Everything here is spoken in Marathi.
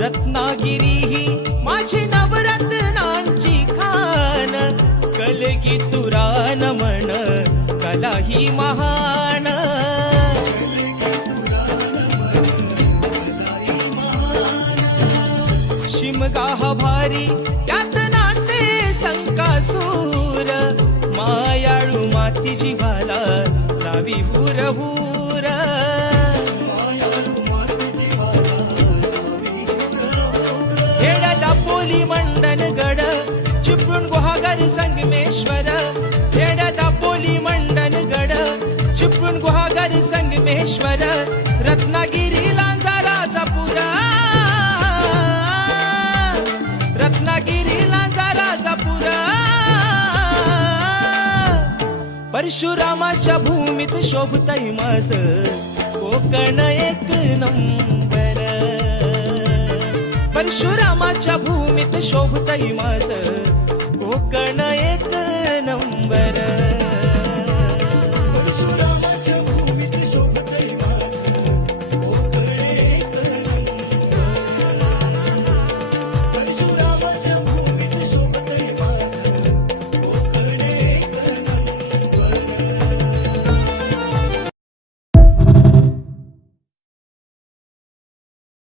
रत्नागिरी ही माझी नवरत्नांची खान, कलगी तुरान म्हण कला ही महान. शिमगा हा भारी त्यात नाचे संकासूर, मायाळू माती जीवाला लावी हुर हुर. खेड दापोली मंडन गड चिपळूण गुहागर संगमेश्वर, खेड दापोली मंडन गड चिपळूण गुहागर संगमेश्वर. रत्नागिरी लांजा राजापुरा, रत्नागिरी लांजा राजापुरा. परशुरामाच्या भूमीत शोभतय माझ कोकण एक नंबर. परशुरामाच्या भूमीत शोभतय माझ कोकण एक नंबर.